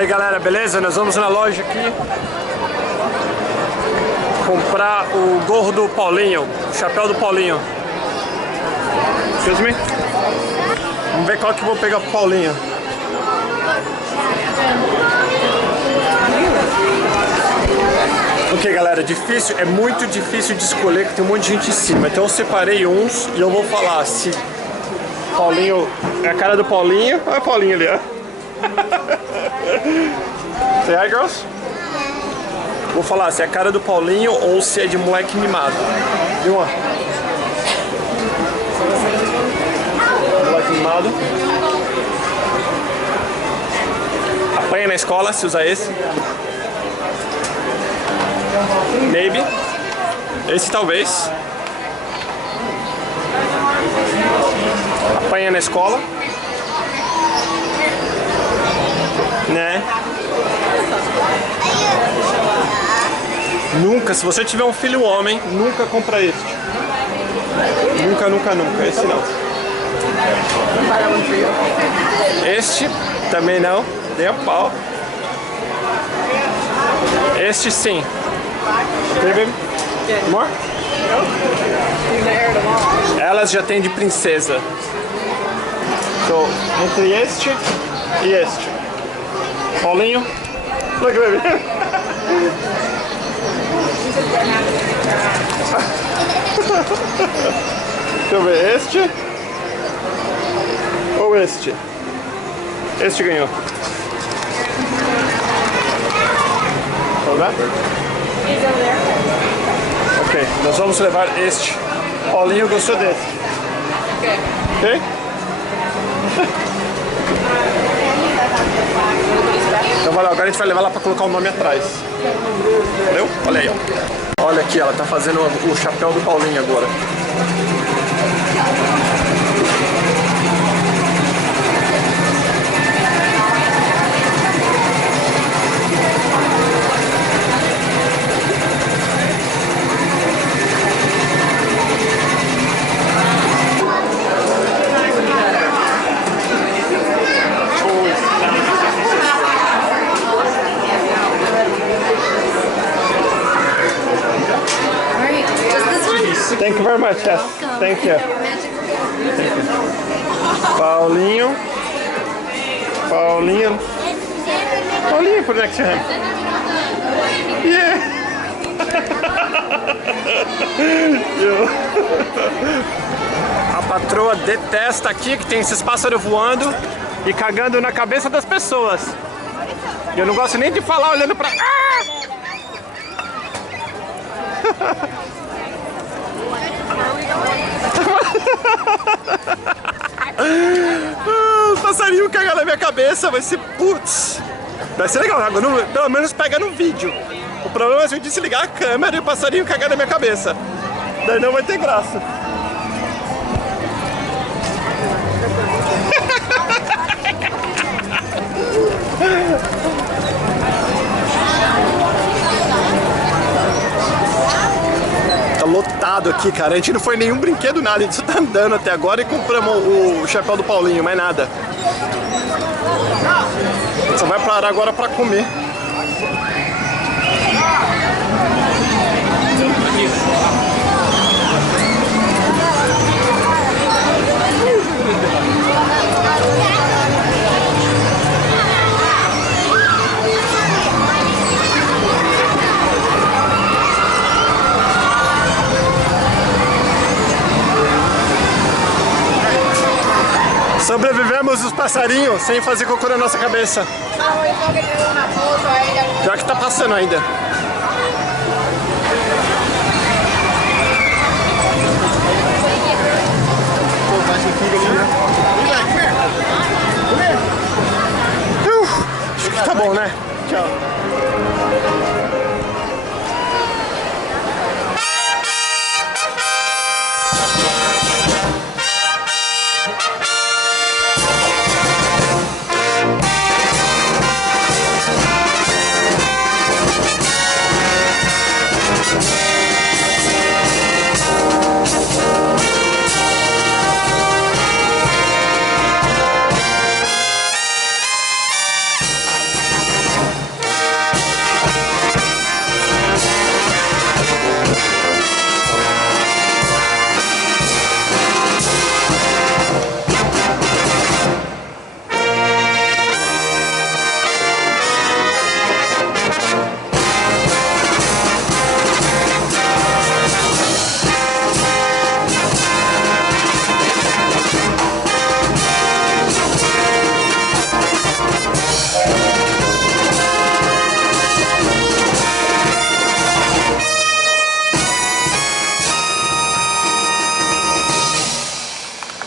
Aí galera, beleza? Nós vamos na loja aqui comprar o gorro do Paulinho, o chapéu do Paulinho. Excuse me? Vamos ver qual que eu vou pegar pro Paulinho. Ok galera, difícil, é muito difícil de escolher, que tem um monte de gente em cima. Então eu separei uns e eu vou falar se Paulinho é a cara do Paulinho. Olha o Paulinho ali, ó. Say hi, girls. Vou falar se é a cara do Paulinho ou se é de moleque mimado. Viu, ó? Moleque mimado. Apanha na escola se usar esse. Maybe. Esse talvez. Apanha na escola. Né? Nunca, se você tiver um filho homem, nunca compra este. Nunca, nunca, nunca. Esse não. Este também não. Nem a pau. Este sim. Okay, baby? More? Elas já têm de princesa. So, entre este e este. Paulinho. Look, baby. Deixa eu ver, este ou este? Este ganhou. Ok, nós vamos levar este. Paulinho gostou desse. Ok? Então valeu, agora a gente vai levar lá pra colocar o nome atrás. Valeu? Olha aí, ó. Olha aqui, ela tá fazendo o chapéu do Paulinho agora. Thank you very much, yes. Thank you. Thank you. Paulinho. Paulinho. Paulinho, put it next to him. Yeah. A patroa detesta aqui que tem esses pássaros voando e cagando na cabeça das pessoas. Eu não gosto nem de falar olhando pra... O passarinho cagar na minha cabeça vai ser putz. Vai ser legal, pelo menos pega no vídeo. O problema é se eu desligar a câmera e o passarinho cagar na minha cabeça. Daí não vai ter graça. Tá lotado aqui, cara. A gente não foi nenhum brinquedo, nada. A gente só tá andando até agora e compramos o chapéu do Paulinho, mais nada. A gente só vai parar agora pra comer. Sobrevivemos os passarinhos sem fazer cocô na nossa cabeça. Já que tá passando ainda. Acho que tá bom, né? Tchau.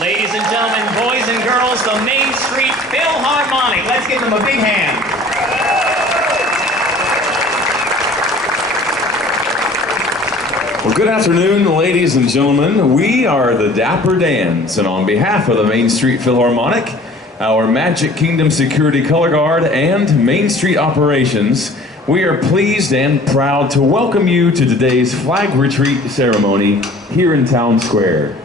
Ladies and gentlemen, boys and girls, the Main Street Philharmonic. Let's give them a big hand. Well, good afternoon, ladies and gentlemen. We are the Dapper Dans, and on behalf of the Main Street Philharmonic, our Magic Kingdom Security Color Guard, and Main Street Operations, we are pleased and proud to welcome you to today's flag retreat ceremony here in Town Square.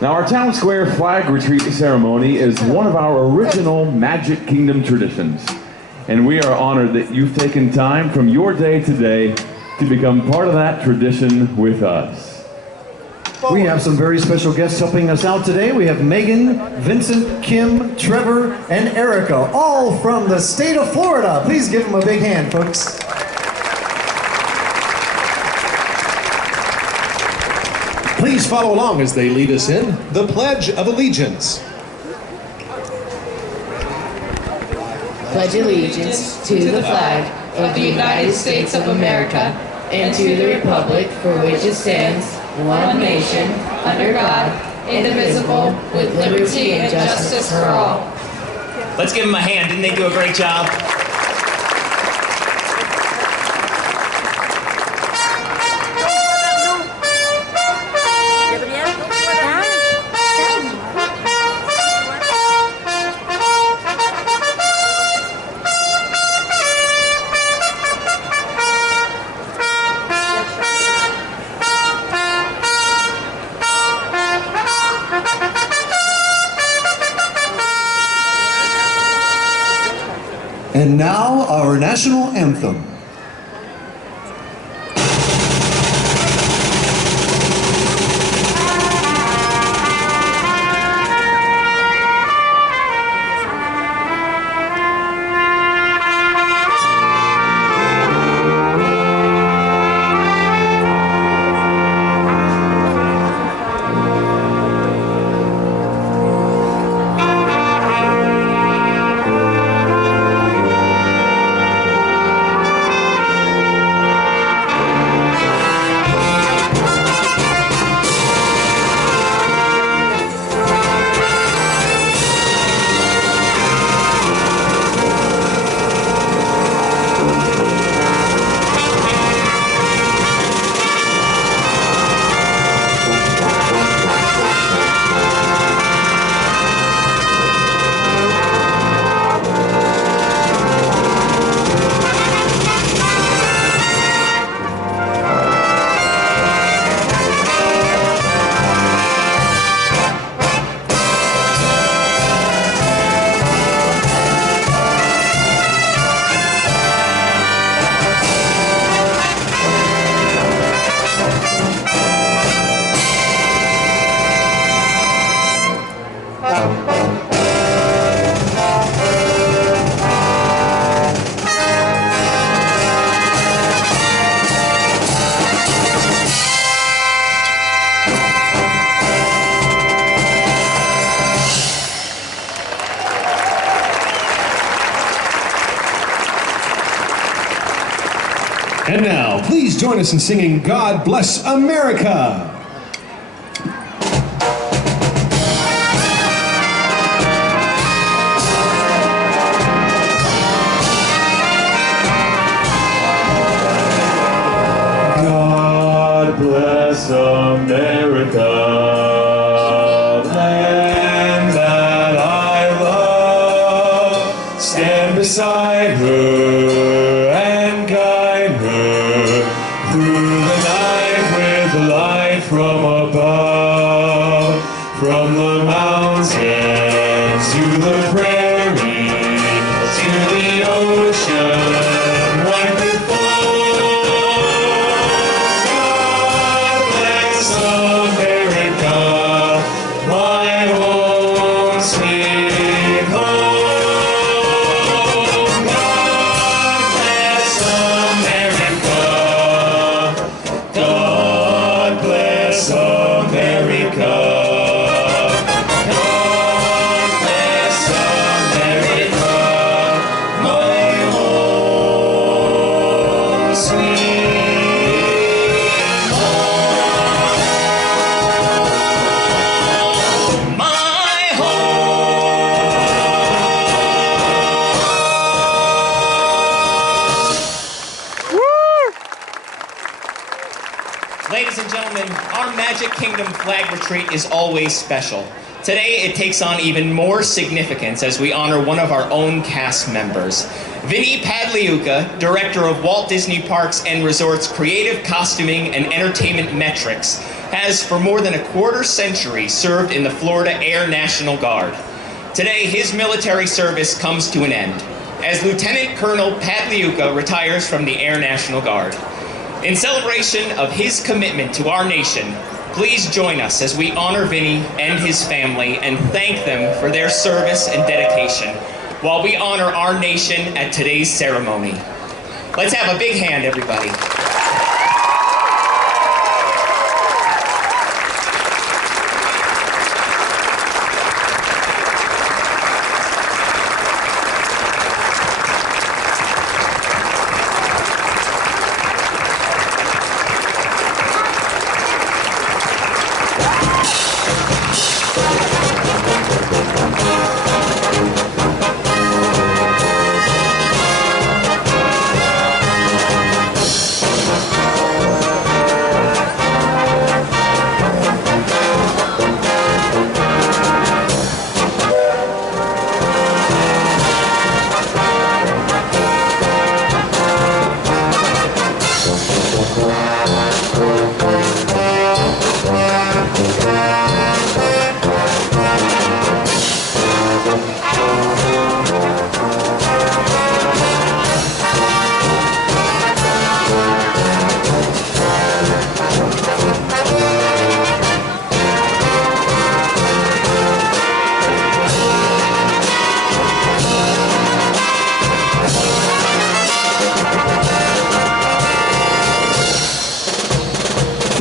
Now, our Town Square flag retreat ceremony is one of our original Magic Kingdom traditions, and we are honored that you've taken time from your day today to become part of that tradition with us. We have some very special guests helping us out today. We have Megan, Vincent, Kim, Trevor, and Erica, all from the state of Florida. Please give them a big hand, folks. Please follow along as they lead us in the Pledge of Allegiance. Pledge allegiance to the flag of the United States of America and to the republic for which it stands, one nation, under God, indivisible, with liberty and justice for all. Let's give them a hand. Didn't they do a great job? And now, our national anthem. And now, please join us in singing God Bless America. God bless America, land that I love. Stand beside her and guide her through the night with light from above. From the mountains to the prairies to the ocean, wonderful. God bless America, my home sweet home. God bless America. God bless America. God bless America. Magic Kingdom flag retreat is always special. Today, it takes on even more significance as we honor one of our own cast members. Vinny Padliuca, director of Walt Disney Parks and Resorts Creative Costuming and Entertainment Metrics, has for more than a quarter century served in the Florida Air National Guard. Today, his military service comes to an end, as Lieutenant Colonel Padliuca retires from the Air National Guard. In celebration of his commitment to our nation, please join us as we honor Vinny and his family and thank them for their service and dedication while we honor our nation at today's ceremony. Let's have a big hand, everybody.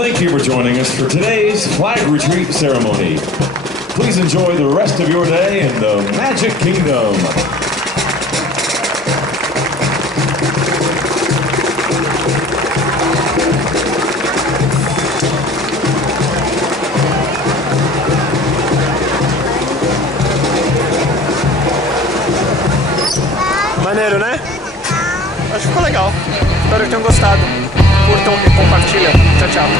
Thank you for joining us for today's flag retreat ceremony. Please enjoy the rest of your day in the Magic Kingdom. Maneiro, né? Acho que ficou legal. Espero que tenham gostado. Curtam e compartilham. Tchau, tchau.